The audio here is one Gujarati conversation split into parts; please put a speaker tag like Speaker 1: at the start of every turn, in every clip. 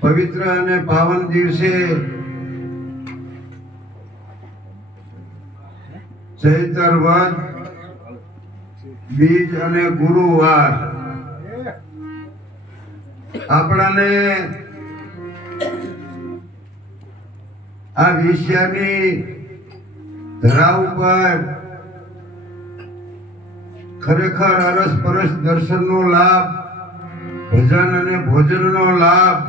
Speaker 1: પવિત્ર અને પાવન દિવસે ચૈતર બીજ અને ગુરુવાર. આપણાને આ વિષયની ધરા ઉપર ખરેખર અરસ પરસ દર્શનનો લાભ ભજન અને ભોજનનો લાભ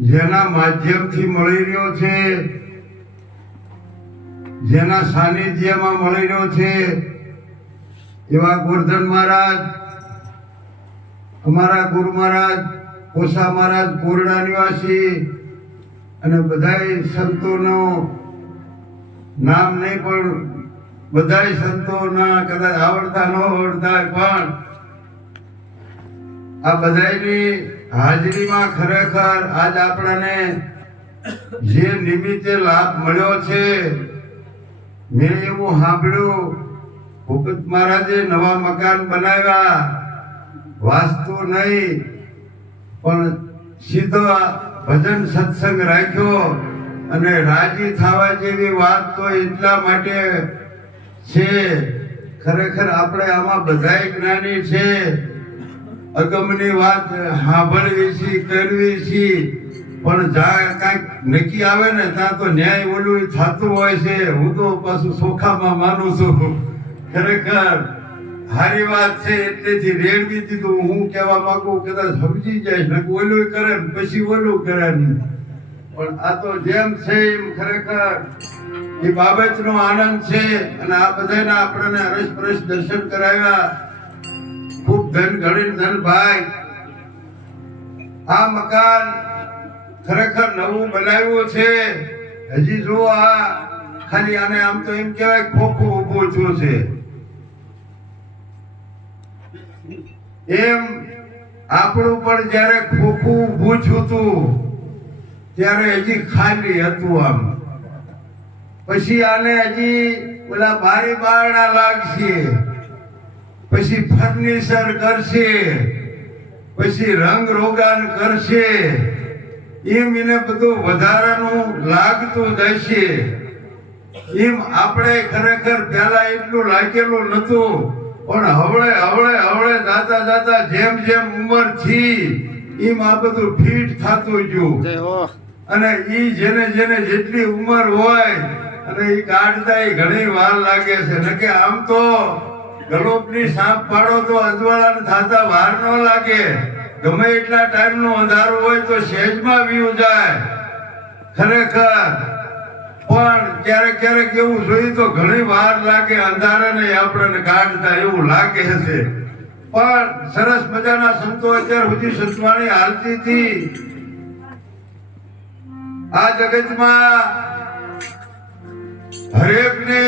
Speaker 1: જેના માધ્યમથી મળી રહ્યો છે, જેના સાનિધ્યમાં મળી રહ્યો છે, એવા ગોરધન મહારાજ, અમારા ગુરુ મહારાજ કોસા મહારાજ કોરડા નિવાસી અને બધાય સંતોનો નામ નહીં પણ બધાય સંતોના કદાચ આવડતા ન આવડતા પણ આ બધાની હાજરીમાં ખરેખર આજ આપણાને જે નિમિત્તે લાભ મળ્યો છે, મેં એવું સાંભળ્યું, ભૂપત મહારાજે નવા મકાન બનાવ્યા, વાસ્તુ નહીં, પણ સીધો ભજન સત્સંગ રાખ્યો અને રાજી થવા જેવી વાત તો એટલા માટે છે, ખરેખર આપણે આમાં બધાય જ્ઞાની છે. અગમની વાત સાંભળવી છે કરવી છે પણ જ્યાં કાંઈક નક્કી આવે ને ત્યાં તો ન્યાય ઓલું થતું હોય છે. હું તો પાછું સોખામાં માનું છું. ખરેખર, હારી વાત છે એટલેથી રેડવી દીધું હું કહેવા માંગુ, કદાચ સમજી જાય ને ઓલું કરે ને પછી ઓલું કરે પણ આ તો જેમ છે એમ ખરેખર, એ બાબતનો આનંદ છે. અને આ બધાને આપણને હરસ પરસ દર્શન કરાવ્યા. ધન ગણીને ધન ભાઈ. આ મકાન ખરેખર નવું બનાવ્યું છે. હજી જો આ, ખાલી આને આમ તો એમ કહેવાય ખોખું ઊભું થયું છે. એમ આપણું પણ જ્યારે ખોખું ઊભું થયું હતું ત્યારે હજી ખાલી હતું આમ. પછી આને હજી ઓલા બારી બારણા લાગશે. પછી ફર્નિચર કરશે પછી રંગ રોગાન કરશે એમ એને બધું વધારાનું લાગતું જશે. એમ આપણે ખરેખર પહેલા એટલું લાગેલું નતું પણ હવળે હવળે હવળે જાતા જાતા જેમ જેમ ઉંમરથી એમ આ બધું ફીટ થતું ગયું. અને ઈ જેને જેને જેટલી ઉંમર હોય અને એ કાઢતા એ ઘણી વાર લાગે છે. નકે આમ તો ગલોપની સાપ પાડો તો અજવાળાને થાતા વાર ન લાગે. ગમે એટલા ટાઈમનું અંધારું હોય તો સહેજમાં વીવ જાય ખરેખર. પણ ક્યારેક ક્યારેક એવું જોયું તો ઘણી વાર લાગે અંધારાને આપણને કાઢતા એવું લાગે છે. પણ સરસ મજાના સંતો અત્યાર સુધી સંતવાણી હાલતી હતી. આ જગતમાં હરેકને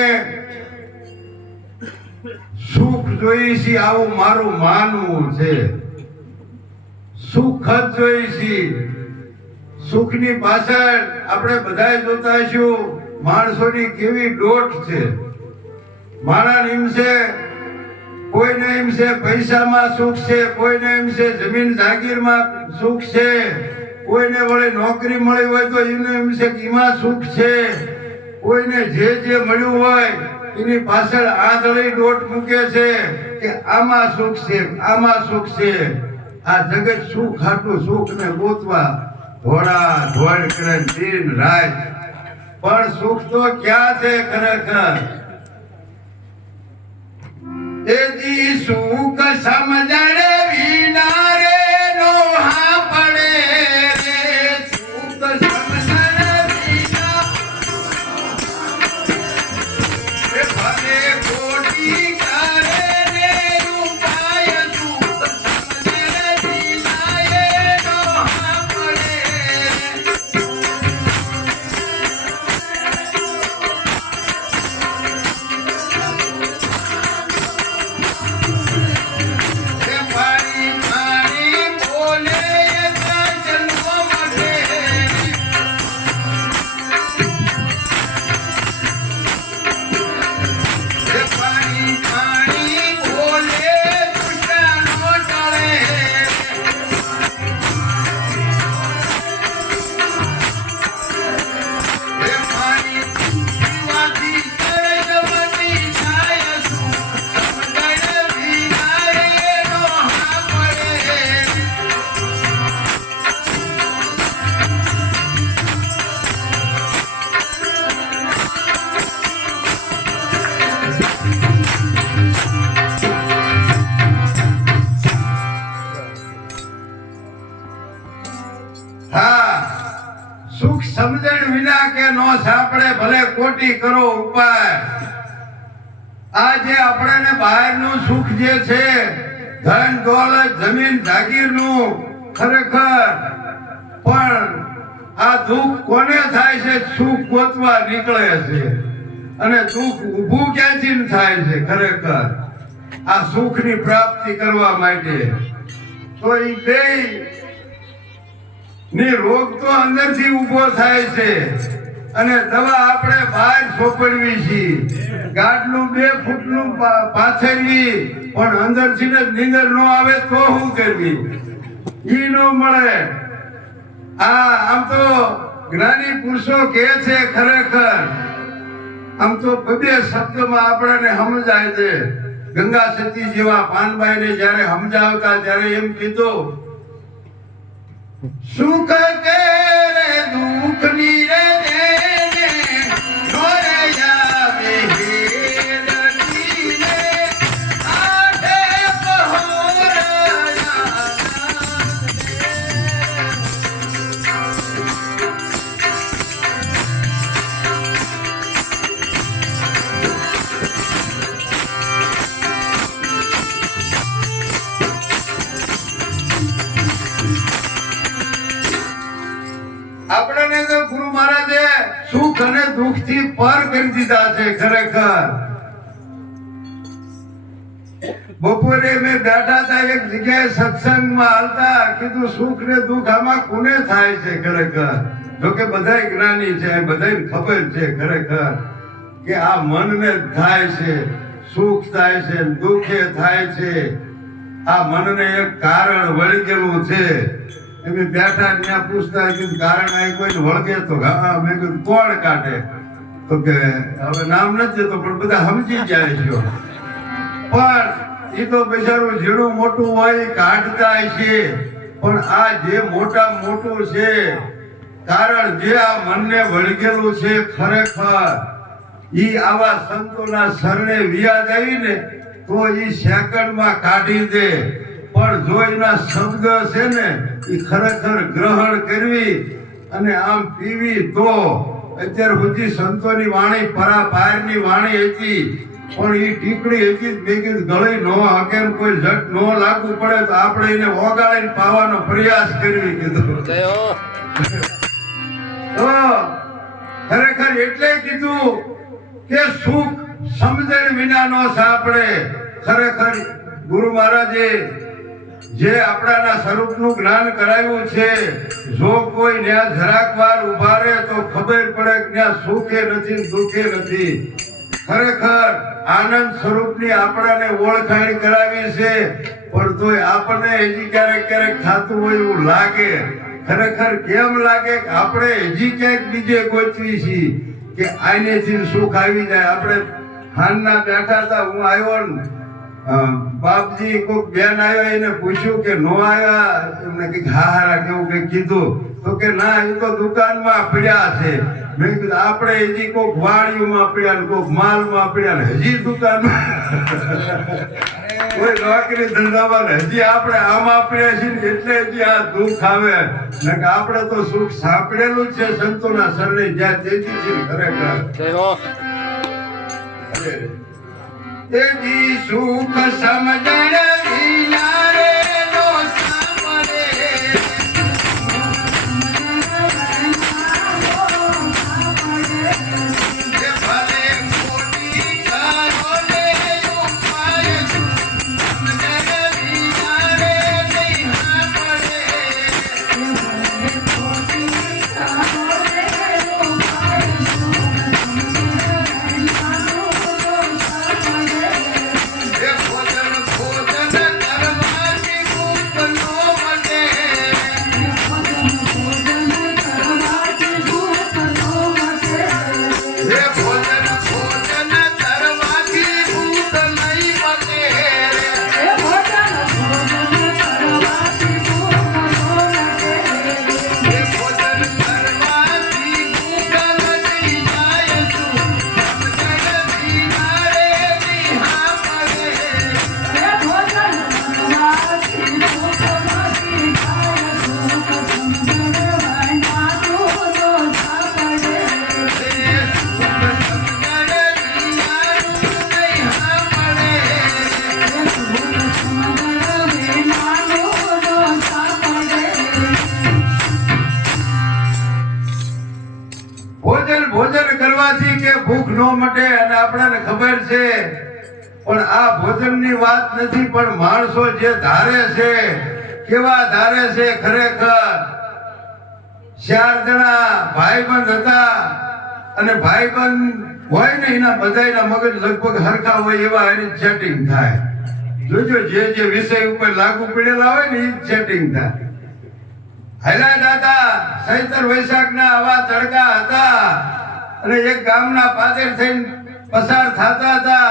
Speaker 1: સુખ જોઈ છે આવું મારું માનવું છે? સુખ જ જોઈ છે સુખની પાછળ આપણે બધાય જોતા છું માણસોની કેવી દોટ છે? માણસ છે કોઈને એમ છે પૈસામાં સુખ છે, કોઈને એમ છે જમીન જાગીરમાં સુખ છે. કોઈને વળે નોકરી મળી હોય તો એને એમ છે કે સુખ છે. કોઈને જે જે મળ્યું હોય એની પાછળ આંધળી દોટ મૂકે છે કે આમાં સુખ છે, આમાં સુખ છે. આ જગત સુખ હાટું સુખ ને ગોતવા ઘોડા, ધોળ કરે દિન, રાત. પણ સુખ તો ક્યાં છે ખરેખર? એજી સુખ સમજણ વિના રે નો હા કોટી કરો ઉપાય આ જે બહારનું સુખ જે છે, ધન, દોલત, જમીન, જાગીરનું ખરેખર. પણ આ દુઃખ કોને થાય છે? સુખ ગોતવા નીકળે છે. અને દુઃખ ઊભું ક્યાંથી થાય છે? ખરેખર. આ સુખની પ્રાપ્તિ કરવા માટે. તો એ ની રોગ તો અંદરથી ઊભો થાય છે. અને દવા આપણે બહાર સોંપડવી છીએ ગાડલું બે ફૂટનું પાછળવી. પણ અંદરથી જ નીંદર ન આવે તો શું કરવી? ઈ ન મળે. આ, આમ તો જ્ઞાની પુરુષો કહે છે ખરેખર. આમ તો બબે શબ્દમાં આપણને સમજાય છે. ગંગા સતી જેવા પાનભાઈને જ્યારે સમજાવતા, ત્યારે એમ કીધું, સુખ કે દુઃખની રે દેને નોરયા ગુરુ મહારાજે સુખ અને દુઃખથી પર કરી દીધા છે ખરેખર. બપોરે મેં બેઠા હતા, એક જગ્યાએ સત્સંગમાં હાલતા, કીધું, સુખ ને દુઃખ આમાં કોને થાય છે ખરેખર? જોકે બધા જ્ઞાની છે બધા ખબર છે ખરેખર કે આ મનને ને થાય છે, સુખ થાય છે, દુઃખે થાય છે. આ મનને એક કારણ વળી ગયેલું છે. એમ બેઠા ત્યાં પૂછતા કીધું કારણ આ કોઈ વળગે તો હા મેં કીધું, કોણ કાઢે? તો કે, હવે નામ નથી દેતો પણ બધા સમજી જાય છે. પણ એ તો બિચારું ઝીણું મોટું હોય એ કાઢતા છે. પણ આ જે મોટા મોટું છે, કારણ જે આ મનને વળગેલું છે ખરેખર, ઈ આવા સંતોના શરણે વ્યાજ આવીને તો ઈ સેકન્ડમાં કાઢી દે. પણ જો એના શબ્દ છે ને એ ખરેખર ગ્રહણ કરવી અને આમ પીવી તો અત્યાર સુધી સંતોની વાણી પરાપારની વાણી હતી પણ એ ટીકડી હતી મેં કીધું ગળી નો હકે કોઈ ઝટ ન લાગુ પડે તો આપણે એને ઓગાળીને પાવાનો પ્રયાસ કરવી કીધું. તો ખરેખર એટલે કીધું કે સુખ સમજણ વિનાનો સાંભળે ખરેખર ગુરુ મહારાજે જે આપણાના સ્વરૂપનું જ્ઞાન કરાવ્યું છે, જો કોઈ ન્યા જરાક વાર ઊભા રહે તો ખબર પડે કે ન્યા સુખે નથી દુઃખે નથી. ખરેખર આનંદ સ્વરૂપની આપણાને ઓળખાણ કરાવી છે, પણ તોય આપણને હજી ક્યારેક ક્યારેક થતું હોય એવું લાગે. ખરેખર કેમ લાગે કે આપણે હજી ક્યાંક બીજે ગોચવી છીએ કે આનેથી સુખ આવી જાય. આપણે હાનના બેઠા હતા, હું આવ્યો બાપજી કોઈક બેન આવ્યા એને પૂછ્યું કે નો આવ્યા? એમને કંઈક હાહારા કેવું કઈ કીધું. તો કે ના એ તો દુકાનમાં પડ્યા છે. મેં કીધું આપણે હજી કોઈક વાડીઓમાં પડ્યા ને કોક માલમાં પડ્યા ને હજી દુકાનમાં. કોઈ નોકરી ધંધામાં હજી આપણે આમાં પડ્યા છીએ એટલે હજી આ દુઃખ આવે. ને કે આપણે તો સુખ સાંપડેલું જ છે સંતોના શરણે જ્યાં તેથી છે ખરેખર.
Speaker 2: હો
Speaker 1: તેજી સુખ સમજણ વિના રે આપણને ખબર છે, પણ આ ભોજનની વાત નથી, પણ માણસો જે ધારે છે, કેવા ધારે છે ખરેખર? ચાર જણા ભાઈબંધ હતા અને ભાઈબંધ હોય ને એના બધાયના મગજ લગભગ હરખા હોય એવા એની સેટિંગ થાય. જોજો, જે જે વિષય ઉપર લાગુ પડેલા હોય ને એ ચેટિંગ થાય. હાલ્યા દાદા વૈશાખ વૈશાખના આવા તડકા હતા અને એક ગામના પાદર થઈને પસાર થતા હતા.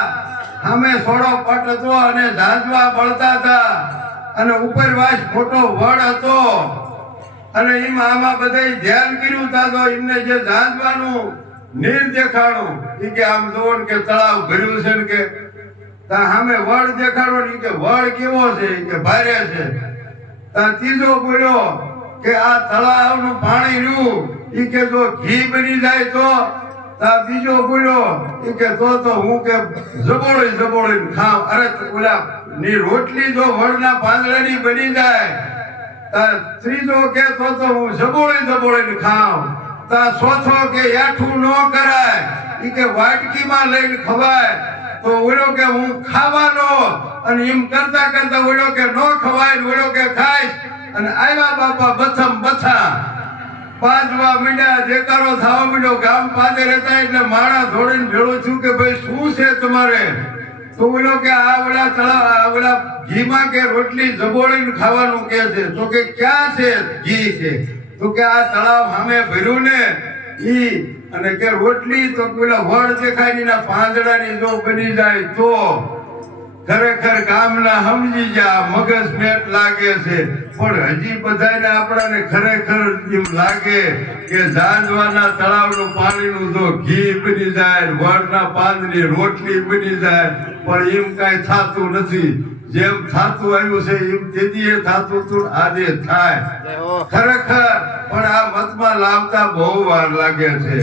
Speaker 1: અમે સોડો પટ હતો અને ઝાંઝવા બળતા હતા. અને ઉપરવાસ મોટો વડ હતો. અને એમાં આમાં બધાય ધ્યાન કર્યું તા એમને જે ઝાંઝવાનું નીર દેખાડું એ કે આમ જોવો કે તળાવ ભર્યું છે ને કે સામે વડ દેખાડો ને કે વડ કેવો છે? કે ભારે છે. તા ત્રીજો બોલ્યો કે આ તળાવનું પાણી રહ્યું. એ કે જો ઘી બની જાય તો તા બીજો બોલ્યો ઈ કે તો તો હું કે જબોળી જબોળી ખાવ. અરે ઓલા, ની રોટલી જો વડના પાંદડાની બની જાય ત્રીજો કે તો તો હું જબોળી જબોળી ખાવ. તા ચોથો કે યાઠું ન કરાય, ઈ કે વાટકીમાં લઈને ખવાય. તો ઓળો કે હું ખાવાનો, અને એમ કરતા કરતા ઓળો કે ન ખવાય ઓળો કે ખાય અને આવ્યા બાપા બથમ બથા. પાંચવા મીંડા દેકારો થવા મીંડો, ગામ પાસે રહેતા એટલે માણા ધોડીને ભેળો છું કે ભાઈ, શું છે તમારે? તો બોલો કે આ ઓલા તળાવ આ ઓલા ઘીમાં કે રોટલી જબોળીને ખાવાનું કે છે? તો કે ક્યાં છે ઘી છે? તો કે આ તળાવ સામે ભર્યું ને, ઈ, અને કે રોટલી તો પેલા વડ દેખાય ને પાંદડાની જો બની જાય તો. ખરેખર કામના સમજી જા મગજ મેટ લાગે છે. પણ હજી બધાને આપણાને ખરેખર એમ લાગે કે જાંજવાના તળાવનું પાણીનું જો ઘી બની જાય વડના પાનની રોટલી બની જાય પણ એમ કાંઈ થતું નથી. જેમ થતું આવ્યું છે એમ તેદીએ થતું હતું આજે થાય. ખરેખર પણ આ મતમાં લાવતા બહુ વાર લાગે છે.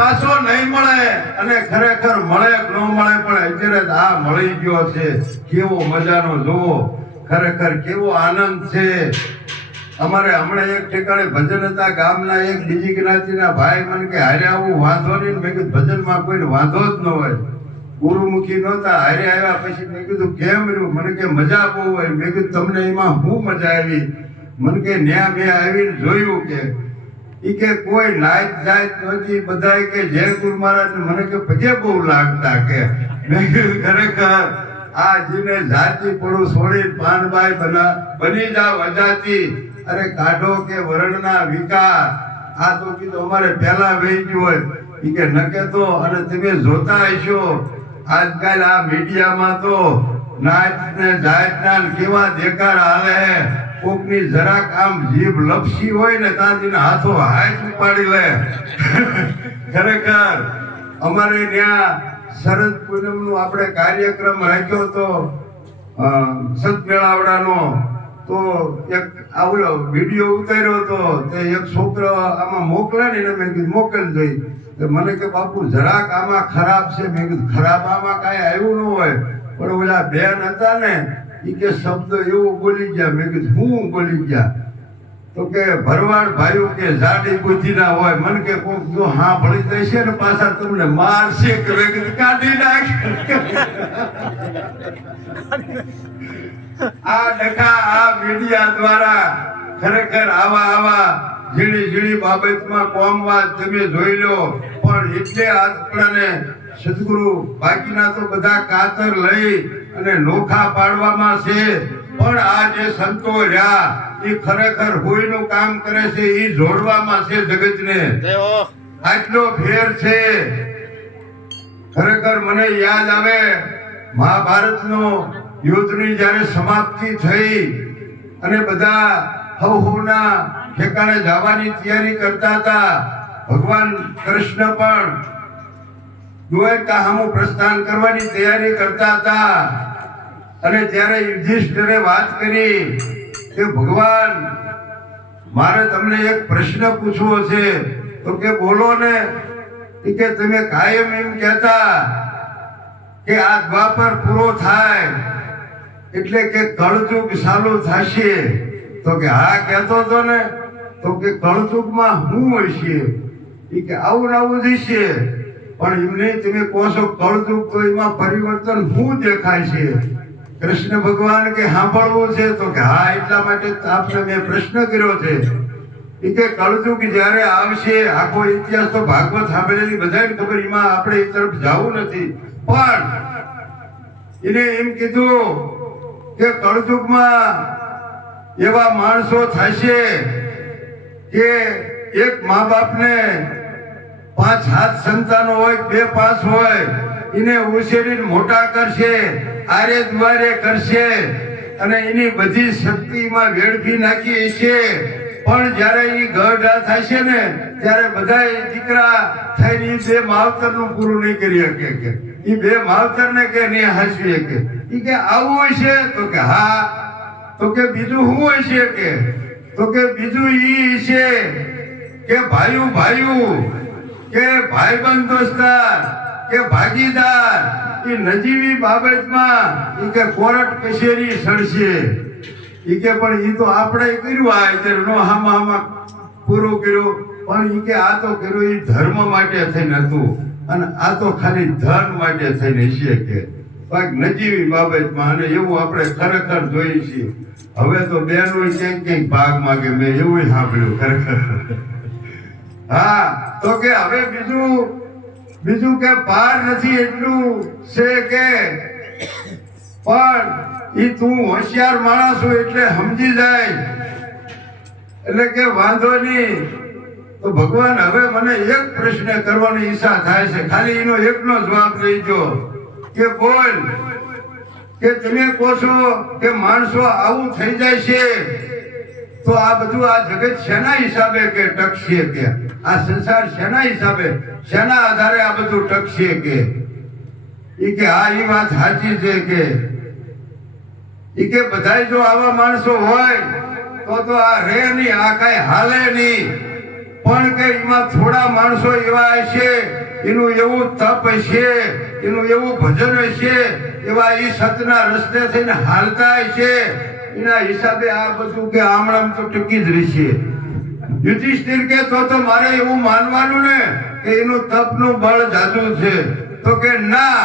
Speaker 1: પાછો નહીં મળે અને ખરેખર મળે ન મળે પણ અત્યારે આ મળી ગયો છે. કેવો મજાનો જોવો ખરેખર કેવો આનંદ છે. અમારે હમણાં એક ઠેકાણે ભજન હતા, ગામના એક બીજી જ્ઞાતિના ભાઈ મને કે, હારે આવું વાંધો નહીં. મેં કીધું, ભજનમાં કોઈને વાંધો જ ન હોય. ગુરુમુખી નહોતા, હારે આવ્યા પછી મેં કીધું, કેમ રહ્યું? મને કે, મજા બહુ હોય મેં કીધું, તમને એમાં હું મજા આવી? મને કે, ન્યા મેં આવીને જોયું કે ઈ કે કોઈ નાયક જાત નથી બધા કે જય ગુરુ મહારાજ મને કે ભજે બહુ લાગતા કે. ખરેખર આ જીને જાતિ પડું છોડી પાનબાઈ બના બની જાવ અજાતિ. અરે કાઢો કે વરણના વિકાર. આ તો કીધું, અમારે પહેલા વહી ગયું હોય. ઈ કે, નકે તો, અને તમે જોતા હશો. આજકાલ આ મીડિયામાં તો નાચ ને જાતના કેવા દેકાર હાલે? કોકની જરાક આમ જીભ લપસી હોય ને ત્યાંથી હાથો હાથ ઉપાડી લે. ખરેખર અમારે ત્યાં શરદ પૂનમનું આપણે કાર્યક્રમ રાખ્યો હતો અ, સંત મેળાવડાનો. તો એક આવડો વીડિયો ઉતાર્યો હતો તે એક છોકરો આમાં મોકલે ને એને મેં કીધું મોકલ દઈ મને કે બાપુ જરાક આમાં ખરાબ છે. મેં કીધું ખરાબ આમાં કાંઈ આવ્યું ન હોય. પણ ઓલા બેન હતા ને એ કે શબ્દ એવો બોલી ગયા. મેં કીધું, હું બોલી ગયા? તો કે ભરવાડ ભાઈઓ કે જાડી બુદ્ધિ ના હોય, મન કે કોક જો હા ભળી દેશે ને પાછા તમને મારશે કે મેં કીધું, કાઢી નાખ. આ ડખા આ મીડિયા દ્વારા ખરેખર આવા આવા ઝીણી ઝીણી બાબતમાં કોમવાદ તમે જોઈ લો. પણ એટલે આપણને સદગુરુ બાકીના તો બધા કાતર લઈ અને નોખા પાડવામાં છે. પણ આ જે સંતો રહ્યા એ ખરેખર હોઈનું કામ કરે છે એ જોડવામાં છે જગતને. આટલો ફેર છે. ખરેખર મને યાદ આવે મહાભારતનો યુદ્ધની જ્યારે સમાપ્તિ થઈ અને બધા હવ હવના ઠેકાણે જવાની તૈયારી કરતા હતા. ભગવાન કૃષ્ણ પણ દ્વારકા પ્રસ્થાન કરવાની તૈયારી કરતા હતા. અને ત્યારે યુધિષ્ઠિરે વાત કરી કે, ભગવાન, મારે તમને એક પ્રશ્ન પૂછવો છે. તો કે, બોલો ને. કે, તમે કાયમ એમ કહેતા કે આ દ્વાપર પૂરો થાય, એટલે કે કળજુગ ચાલુ થશે. તો કે હા, કહેતો તો ને, તો કે કળતુકમાં હું હશે એ કે આવું આવું જશે પણ એમને તમે કહો છો કળતુક તો એમાં પરિવર્તન હું દેખાય છે? કૃષ્ણ ભગવાન કે સાંભળવું છે? તો કે હા, એટલા માટે આપને મેં પ્રશ્ન કર્યો છે. એ કે કળતુક જ્યારે આવશે, આખો ઇતિહાસ તો ભાગવત સાંભળેલી બધાને ખબર, એમાં આપણે એ તરફ જવું નથી. પણ એને એમ કીધું કે કળજુગમાં એવા માણસો થશે કે એક મા બાપને પાંચ હાથ સંતાનો હોય, બે પાંચ હોય, એને ઉછેરીને મોટા કરશે, આરે દ્વારે કરશે અને એની બધી શક્તિમાં વેડફી નાખી છે. પણ જ્યારે એ ગઢા થશે ને, ત્યારે બધા દીકરા થઈને એ બે માવતરનું પૂરું નહીં કરી શકે કે. એ બે માવતરને કે નહીં હાંસવી શકે. એ કે આવું છે, તો કે હા તો કે બીજું શું હશે કે? તો કે બીજું ઈ છે કે ભાઈ ભાઈ કે ભાઈબંધ દોસ્તાર કે ભાગીદાર એ નજીવી બાબતમાં એ કે કોર્ટ કચેરી સડશે ઈ કે પણ એ તો આપણે કર્યું આ અત્યારે. નો હામાં હામાં પૂરું કર્યું, પણ ઈ કે આ તો કર્યું એ ધર્મ માટે થઈને હતું. અને આ તો ખાલી ધન માટે થઈને છે કે. કાંઈક નજીવી બાબતમાં અને એવું આપણે ખરેખર જોઈએ છીએ. હવે તો બેનો ક્યાંક ક્યાંક ભાગ માગે, મેં એવું સાંભળ્યું ખરેખર. હા, તો કે હવે બીજું બીજું કે પાર નથી એટલું છે કે, પણ એ તું હોશિયાર માણસ હોય એટલે સમજી જાય. એટલે કે વાંધો નહીં. તો ભગવાન હવે મને એક પ્રશ્ન કરવાની ઈચ્છા થાય છે. ખાલી એનો એકનો જવાબ લઈજો. કે બોલ, કે તમે કહો છો કે માણસો આવું થઈ જાય છે, તો આ બધું આ જગત શેના હિસાબે કે ટકશે કે? આ સંસાર શેના હિસાબે, શેના આધારે આ બધું ટકશે કે? ઈ કે આ એ વાત સાચી છે કે. ઈ કે બધાય જો આવા માણસો હોય, તો તો આ રે નહીં, આ કઈ હાલે નહીં. પણ કે એમાં થોડા માણસો એવા હશે એનું એવું તપ હશે એનું એવું ભજન હશે એવા એ સતના રસ્તે થઈને હાલતા છે. એના હિસાબે આ બધું કે આમણામ તો ટકી જ રહેશે. યુધિષ્ઠિર કે તો તો મારે એવું માનવાનું ને કે એનું તપનું બળ જાજુ છે. તો કે ના,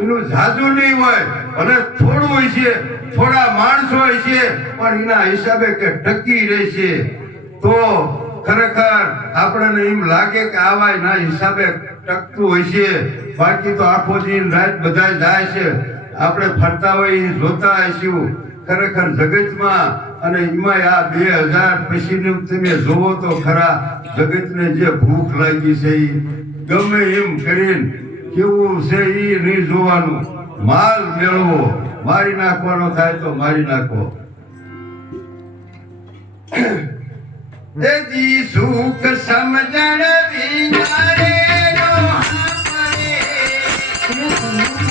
Speaker 1: એનું જાજુ નહીં હોય. ભલે થોડું હોય છે, થોડા માણસો હોય છે, પણ એના હિસાબે કે ટકી રહેશે. તો ખરેખર આપણને એમ લાગે કે આવાય ના હિસાબે ટકતું હોય છે. બાકી તો આખો દિન રાત બધા જાય છે. આપણે ફરતા હોય જોતા હશું ખરેખર જગતમાં અને એમાં આ બે હજાર પછી તમે જોવો તો ખરા, જગતને જે ભૂખ લાગી છે એ ગમે એમ કરીને કેવું છે એ નહીં જોવાનું. માલ મેળવો. મારી નાખવાનો થાય તો મારી નાખો. તેજી સુખ સમજણ વિચારે નો. એ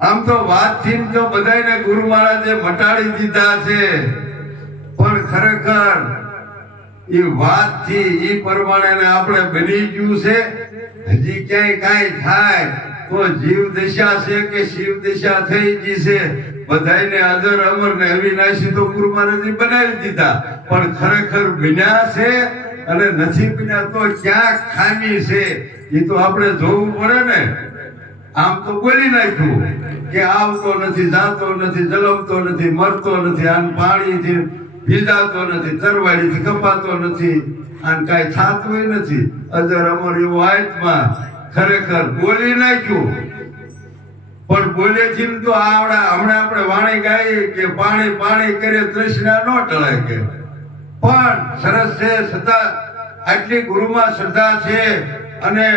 Speaker 1: આમ તો વાતથી તો બધાને ગુરુ મહારાજે મટાડી દીધા છે. પણ ખરેખર એ વાતથી એ પ્રમાણે આપણે બની ગયું છે. હજી ક્યાંય કાંઈ થાય તો જીવ દિશા છે કે શિવ દિશા થઈ ગઈ છે. બધાને અજર અમર ને અવિનાશી તો ગુરુ મહારાજે બનાવી દીધા. પણ ખરેખર બન્યા છે અને નથી બન્યા તો ક્યાં ખામી છે? એ તો આપણે જોવું પડે ને. આમ તો બોલી નાખ્યું કે આવતો નથી, જાતો નથી, જલમતો નથી, મરતો નથી આન પાણીથી ભીજાતો નથી તરવાડીથી કપાતો નથી આન કાંઈ થાતું નથી. અજર અમર એવો આયતમાં ખરેખર બોલી નાખ્યું. પણ બોલેથી તો આવડા, હમણાં આપણે વાણી ગાઈએ કે પાણી પાણી કરે, તૃષ્ણા ન ટળાય કે. પણ સરસ છે છતાં આટલી ગુરુમાં શ્રદ્ધા છે અને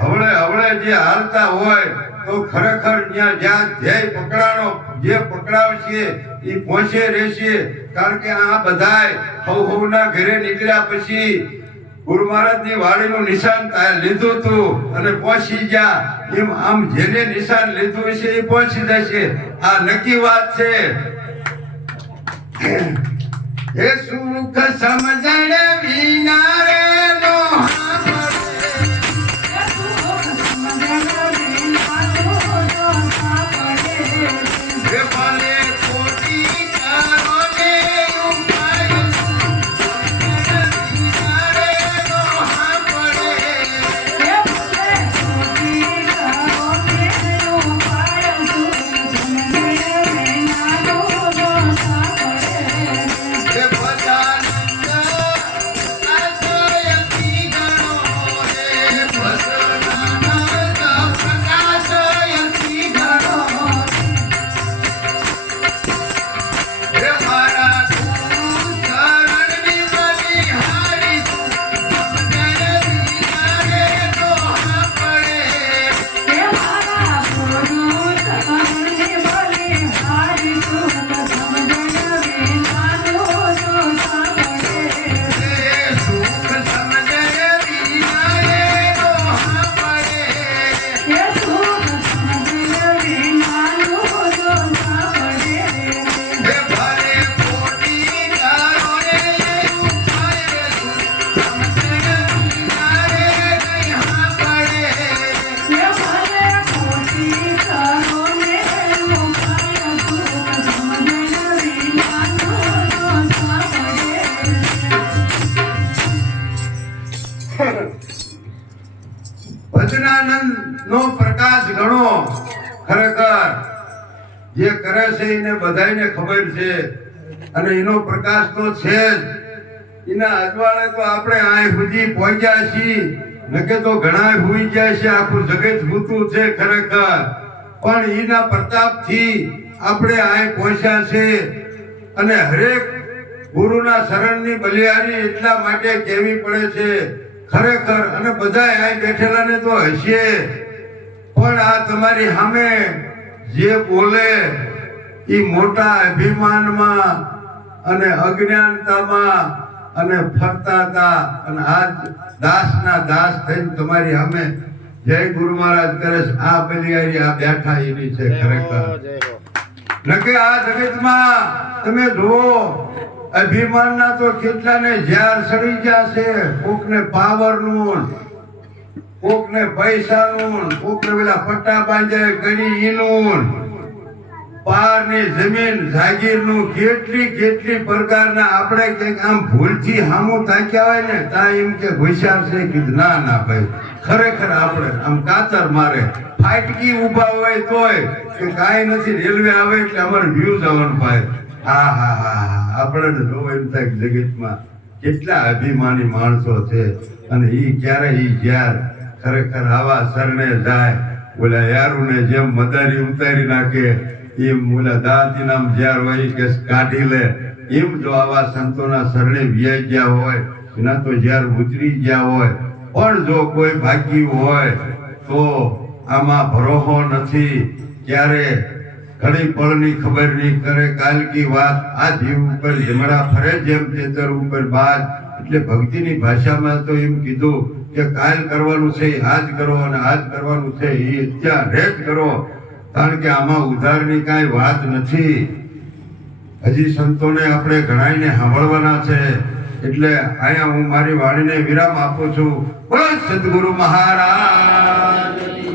Speaker 1: હવળે હવળે જે હાલતા હોય, તો ખરેખર ત્યાં જ્યાં ધ્યેય પકડાણો, જે પકડાવશે, એ પહોંચે રહેશે. કારણ કે આ બધાય હવ હવના ઘરે નીકળ્યા પછી ગુરુ મહારાજની વાડીનું નિશાન લીધું હતું અને પહોંચી ગયા. એમ આમ જેને નિશાન લીધું છે એ પહોંચી જશે. આ નક્કી વાત છે. એ સુખ સમજણ વિના રે નો પ્રકાશ ઘણો ખરેખર. જે કરે છે એને બધાયને ખબર છે. અને એનો પ્રકાશ તો છે જ. એના અજવાળે તો આપણે આ સુધી પહોંચ્યા છીએ. નકે તો ઘણા હુઈ ગયા છે, આખું જગત ભૂતું છે ખરેખર. પણ એના પ્રતાપથી આપણે આ પહોંચ્યા છે. અને હરેક ગુરુના શરણની બલિયારી એટલા માટે કહેવી પડે છે, ખરેખર અને બધા આ બેઠેલાને તો હશે પણ આ તમારી સામે જે બોલે એ મોટા અભિમાનમાં અને અજ્ઞાનતામાં અને ફરતા હતા અને આજ દાસના દાસ થઈને તમારી અમે જય ગુરુ મહારાજ કરે છે. આ બલિયારી આ બેઠા એવી છે ખરેખર. નકે આ જગતમાં તમે જુઓ અભિમાનના તો કેટલાને ઝેર સડી ગયા છે. કોકને પાવરનું કોકને પૈસાનું કોકને પેલા પટ્ટા બાંધે ગળી ઈનું પારની જમીન જાગીરનું કેટલી કેટલી પ્રકારના આપણે કંઈક આમ ભૂલથી હામો તાક્યા હોય ને તા એમ કે હોશિયાર છે કે ના ના ભાઈ. ખરેખર આપણે આમ કાતર મારે. ફાટકી ઊભા હોય તોય કે કાંઈ નથી, રેલવે આવે એટલે અમારે વ્યૂ જવાનું ભાઈ. હા હા હા હા. આપણે જોવો એમ થાય જગતમાં કેટલા અભિમાની માણસો છે અને એ ક્યારે એ જ્યાર ખરેખર આવા શરણે જાય. ઓલા યારુને જેમ મદારી ઉતારી નાખે એમ ઓલા નામ જ્યાર હોય કે કાઢી લે. એમ જો આવા સંતોના શરણે વ્યાઈ ગયા હોય એના તો જ્યાર ઉતરી ગયા હોય, પણ જો કોઈ ભાગ્યું હોય, તો આમાં ભરોહો નથી. ક્યારે? ઘણી પળની ખબર નહીં કરે, કાલ કી વાત આ જીવ ઉપર જમણા ફરે જેમ ચેતર ઉપર બાદ એટલે ભક્તિની ભાષામાં તો એમ કીધું કે કાલ કરવાનું છે, આજ કરો અને આજ કરવાનું છે એ અત્યારે જ કરો. કારણ કે આમાં ઉધારની કાંઈ વાત નથી. હજી સંતોને આપણે ઘણાઈને સાંભળવાના છે. એટલે અહીંયા હું મારી વાણીને વિરામ આપું છું. બોલો સદગુરુ મહારાજ.